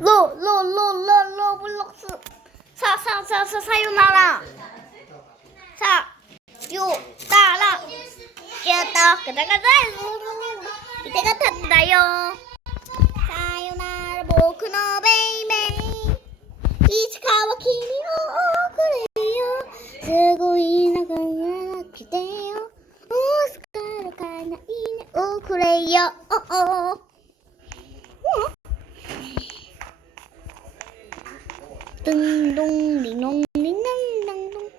ロー、ロー、ロー、ロー、ローブロックス。さあ、さあ、さあ、さあ、さよなら。さあ、よ、たら。やった、ガタガタよ。いてがたんだよ。さよなら、僕のベイベイ。いつかは君を送れよ。すごい仲良くてよ。もうす疲れかないね、送れよ。おお 띵동 리농 리농 낭동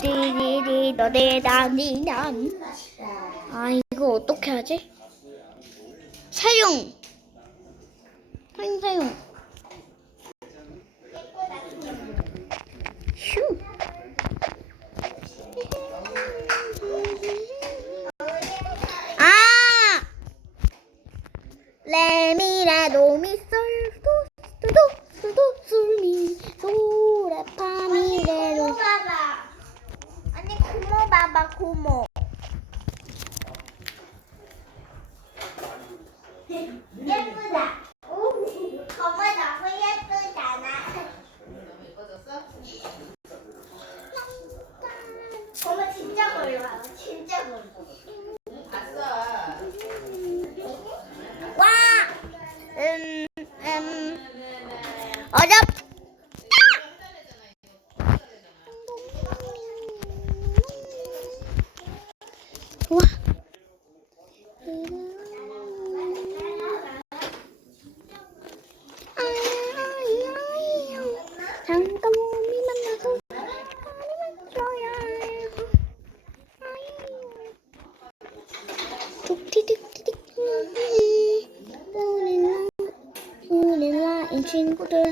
디디디 너네 나니난 아 이거 어떻게 하지? 사용 사용 사용 친구들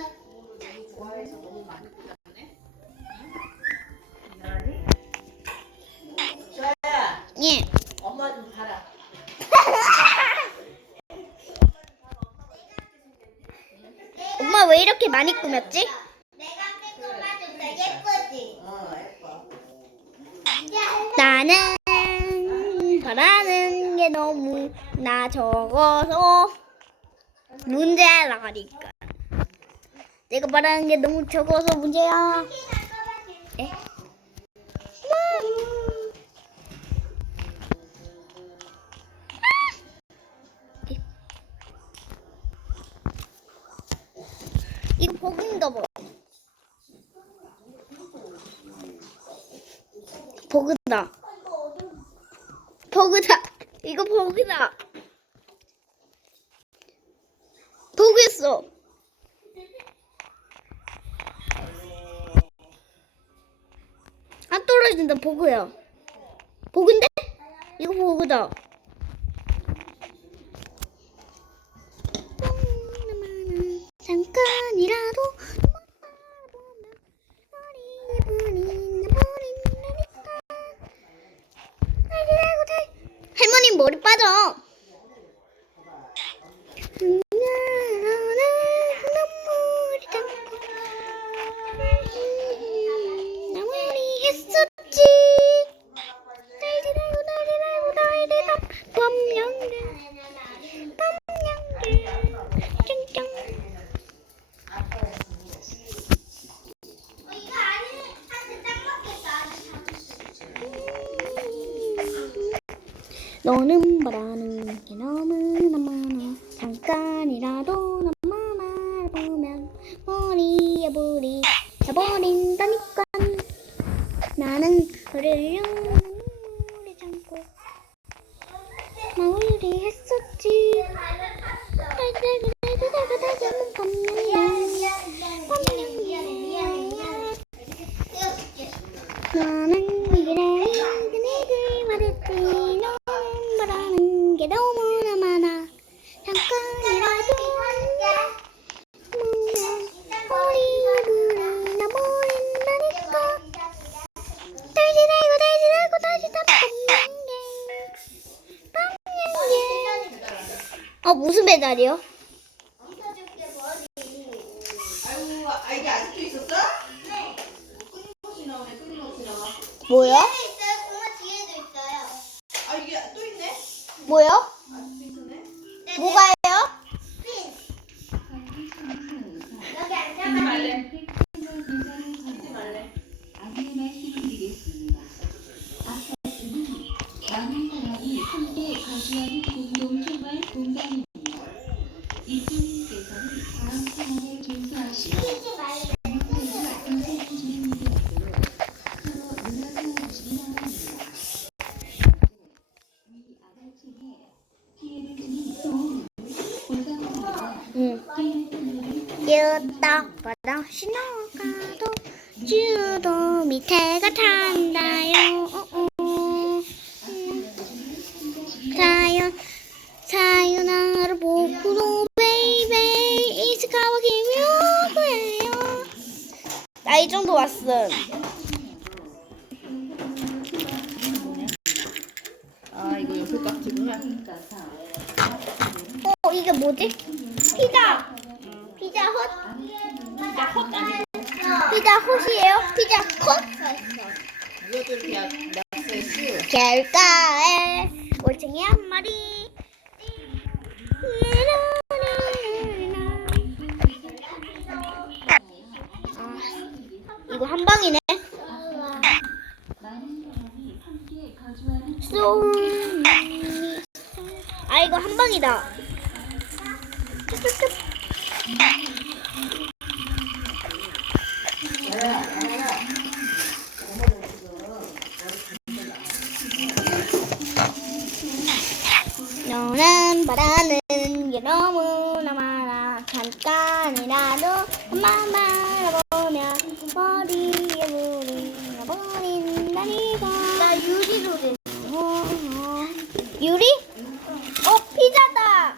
엄마 왜 이렇게 많이 꾸몄지? 나는 바라는 게 너무나 적어서 문제라니까. 내가 말하는 게 너무 적어서 문제야. 에? 이거 복인가 봐. 복이다. 복이다. 이거 버그다. 버그했어. 안 떨어진다, 보그야 버그인데? 이거 보그다 음, 잠깐이라도 머리 빠져. 너는 바라는 게 너무나 많아 잠깐이라도 너만 알아보면 머리에 불이 켜버린다니까. 나는 그를 영원히 참고 마무리 했었지. 나는 무슨 배달이요? 아이고, 아, 이게 아직도 있었어? 네. 끊임없이 나오네, 끊임없이 나와. 뭐요? 있어요. 고마 뒤에도 있어요. 아, 이게 또 있네? 뭐요? 아직도 있었네? 뭐가요? 유다 바다 신호가도 주도 밑에가 탄다요 어, 어. 사연 사연하러 보고도 베이베이 이스카와 기묘해요 나 이 정도 왔음 아 이거 옆에 깍지구나. 어 이게 뭐지? 피자 피자 헛 진짜 헛 아니고 피자 헛이에요? 피자 헛 이것도. 길가에 올챙이 한 마리. 아, 이거 한 방이네. 쏘. 아 이거 한 방이다. 너는 바라는 게 너무나 많아 잠깐이라도 한번 바라보면 머리에 물이 나버린다니까 나 유리로 돼. 어, 어. 유리? 어 피자다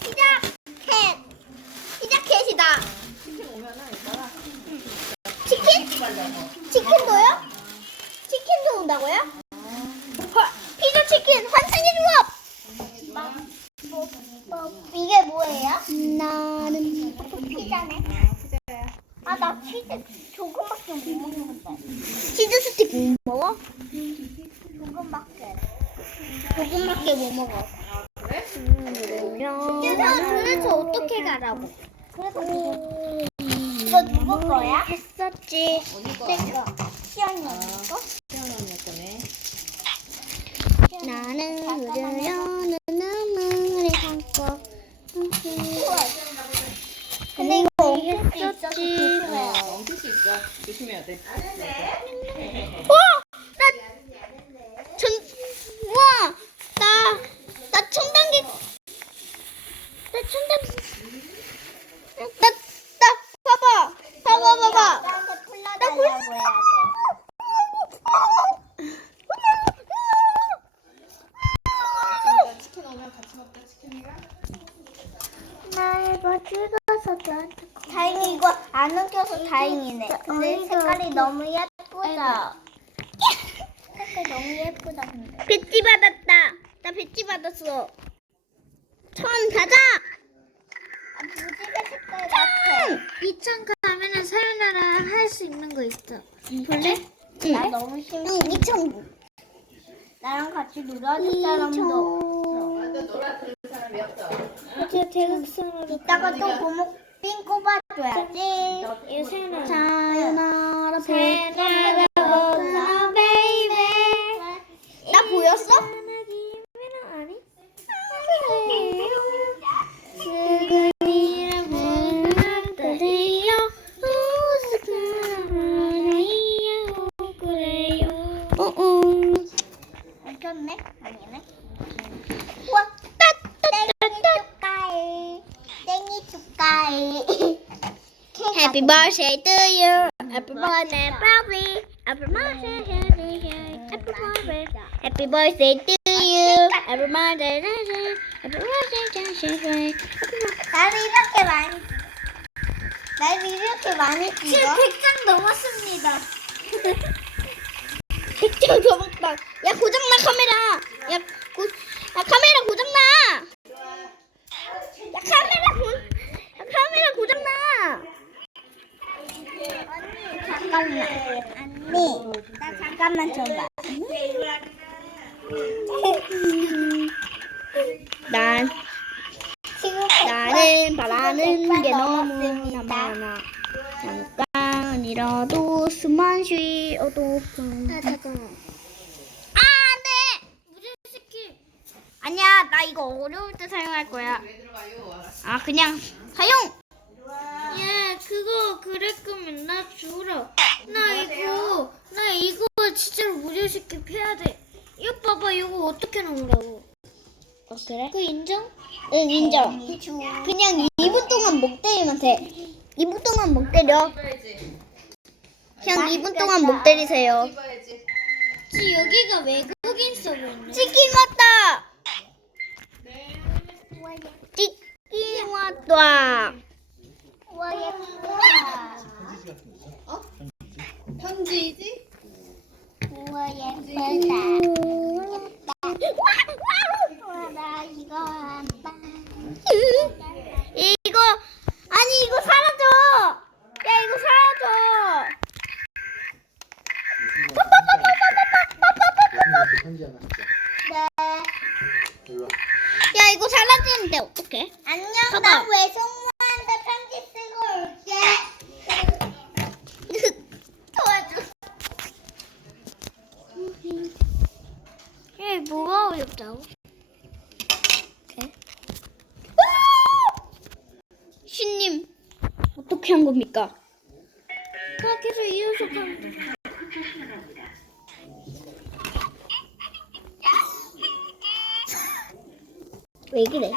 피자 캣 피자 캣이다 치킨? 치킨도요? 치킨도 온다고요? 헐, 피자 치킨 환승의 조합 뭐, 뭐, 이게 뭐예요? 나는 피자네. 아, 나 치즈 조금밖에 못 먹는데. 치즈 스틱 못 먹어? 조금밖에. 조금밖에 못 먹어 그래? 치즈는 도대체 어떻게 가라고? 그래도 이거 누구 거야? 했었지 어디 거? 내 거. 시연이 거? 태어나는 거네. 나는 흐르려는 눈물을 참고 근데 이거 엉킬 수 있어서 했었지. 조심해요. 어, 엉킬 수 있어. 조심해야 돼. 와! 나 전, 와! 나, 나 천단계, 나 천단, 나, 나, 봐봐! 봐봐, 봐봐! 나한테 풀러달라고 해야 돼. 이거 치킨 오면 같이 먹자 치킨이랑. 나 이거 찍어서 너한테 다행히 이거 안 엉켜서 다행이네. 근데 색깔이 너무 예쁘다. 색깔 너무 예쁘다 근데. 배지 받았다! 나 배지 받았어! 천 가자! 아, 무지개 색깔 같아. 2천 가면은 사연하라 할수 있는 거 있어. 볼래? 나 응. 너무 심해. 응, 2천. 나랑 같이 놀아줄 사람도. 완전 놀아줄 사람이 없어. 이제 대각선으로. 이따가 또 고목 삥 꼽아줘야지. 보나 베이베. 나 보였어? 아니. 수근이라 불렀대요. 우스카라이야 그래요. 어어. 엉켰네? 아니네. 우와, 땡이 축하해. 땡이 축하해. Happy birthday to you. Happy birthday, Bobby. Happy birthday to you. Happy birthday. Happy birthday to you. Happy birthday to you. Happy birthday to you. 나를 이렇게 많이 나를 이렇게 많이? 지금 100장 넘었습니다. 100점 넘었다. 야 고장나 카메라. 야, 고, 야 카메라 고장나. 야 카메라 고, 야 카메라 고장나. 언니 잠깐만. 언니 나 잠깐만 줘봐. 난 나는 바라는 게 너무나. 많아. 잠깐이라도 숨만 쉬어도. 아 잠깐만. 아, 안 돼! 무제스킬. 아니야, 나 이거 어려울 때 사용할 거야. 아, 그냥 사용! 야 그거 거면 나 주라. 나 이거 나 이거 진짜로 무료식기 해야 돼. 이거 봐봐 이거 어떻게 나온다고. 어, 그래? 그 인정? 응, 인정. 그냥 2분 동안 목 때리면 돼. 2분 동안 목 때려. 입어야지. 그냥 2분 동안 목 때리세요. 입어야지. 지 여기가 외국인 서버네. 치킨 왔다! 치킨 왔다! 와 예쁘다. 편지지? 우와 예쁘다. 우와 나 이거 아니, 이거 사라져! 야, 이거 사라져! 네. 야, 이거 사라지는데 어떡해? 안녕. 봐봐. 나 외숙모 어렵다고? 신님, 어떻게 한 겁니까? 그렇게 해서 이어서 가면 돼. 왜 그래?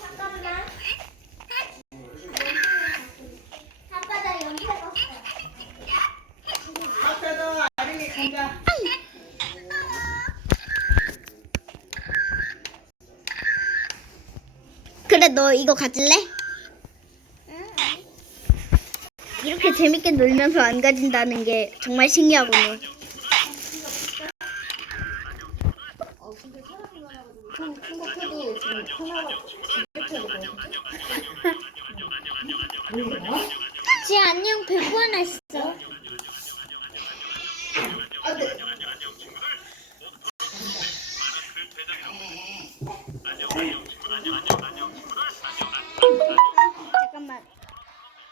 잠깐만. 아빠 나 연습해봤어. 앞에도 아린이 간다. 그래, 너 이거 가질래? 이렇게 재밌게 놀면서 안 가진다는 게 정말 신기하군요. 지 안녕 배구 있어.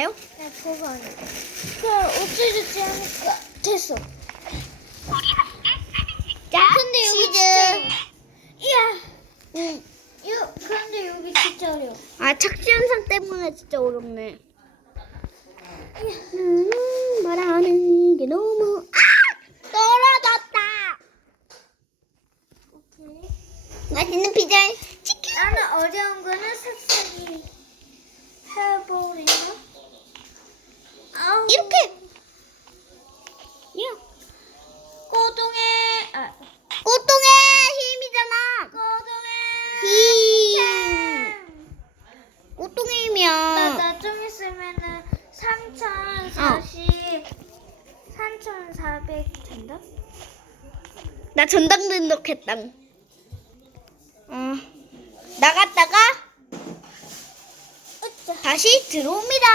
썼나요? 네 아니야. 그럼 어찌저찌 하니까 됐어. 자 근데 여기 치즈 진짜 이야. 응. 요 그런데 여기 진짜 어려워. 아 착시 현상 때문에 진짜 어렵네 음, 말하는 게 너무 아! 떨어졌다 오케이. 맛있는 피자 치킨 나는 어려운 거 3400 된다? 나 전당 등록했다 어. 나갔다가 다시 들어옵니다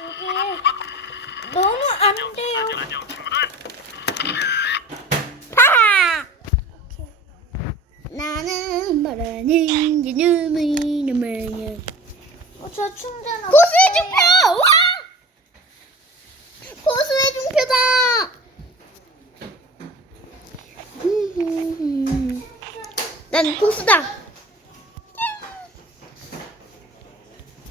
이게 너무 안 돼요. 파하. 나는 말하는 게 너무 너무. 어저 충전. 고수의 주표. 와.